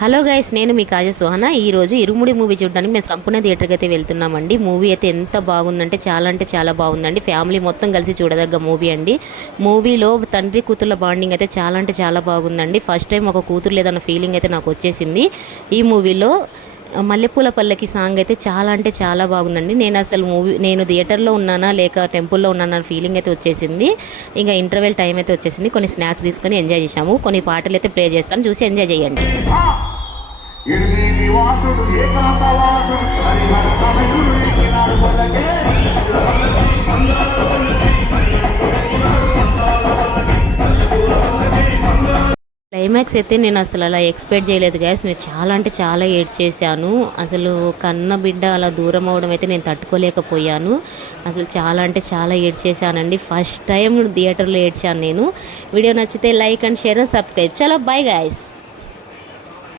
Hello guys, నేను మీ కాజా సుహానా. ఈరోజు ఇరుముడి movie చూడడానికి మేము సంపూర్ణ థియేటర్కి అయితే వెళ్తున్నామండి. మూవీ అయితే ఎంత బాగుందంటే చాలా బాగుందండి. ఫ్యామిలీ మొత్తం కలిసి చూడదగ్గ మూవీ అండి. మూవీలో తండ్రి కూతుర్ల బాండింగ్ అయితే చాలా బాగుందండి. ఫస్ట్ టైం ఒక కూతురు లేదన్న ఫీలింగ్ అయితే నాకు వచ్చేసింది ఈ మూవీలో. మల్లెపూల పల్లకి సాంగ్ అయితే చాలా బాగుందండి. నేను థియేటర్లో ఉన్నానా లేక టెంపుల్లో ఉన్నానా ఫీలింగ్ అయితే వచ్చేసింది. ఇంకా ఇంటర్వెల్ టైం అయితే వచ్చేసింది. కొన్ని స్నాక్స్ తీసుకొని ఎంజాయ్ చేసాము. కొన్ని పాటలు అయితే ప్లే చేస్తాను, చూసి ఎంజాయ్ చేయండి. క్లైమాక్స్ అయితే నేను అసలు అలా ఎక్స్పెక్ట్ చేయలేదు గైస్. నేను చాలా ఏడ్చేసాను. అసలు కన్న బిడ్డ అలా దూరం అవడం అయితే నేను తట్టుకోలేకపోయాను. అసలు చాలా ఏడ్చేసానండి. ఫస్ట్ టైం థియేటర్లో ఏడ్చాను నేను. వీడియో నచ్చితే like and share and subscribe. చలో బాయ్ గైస్.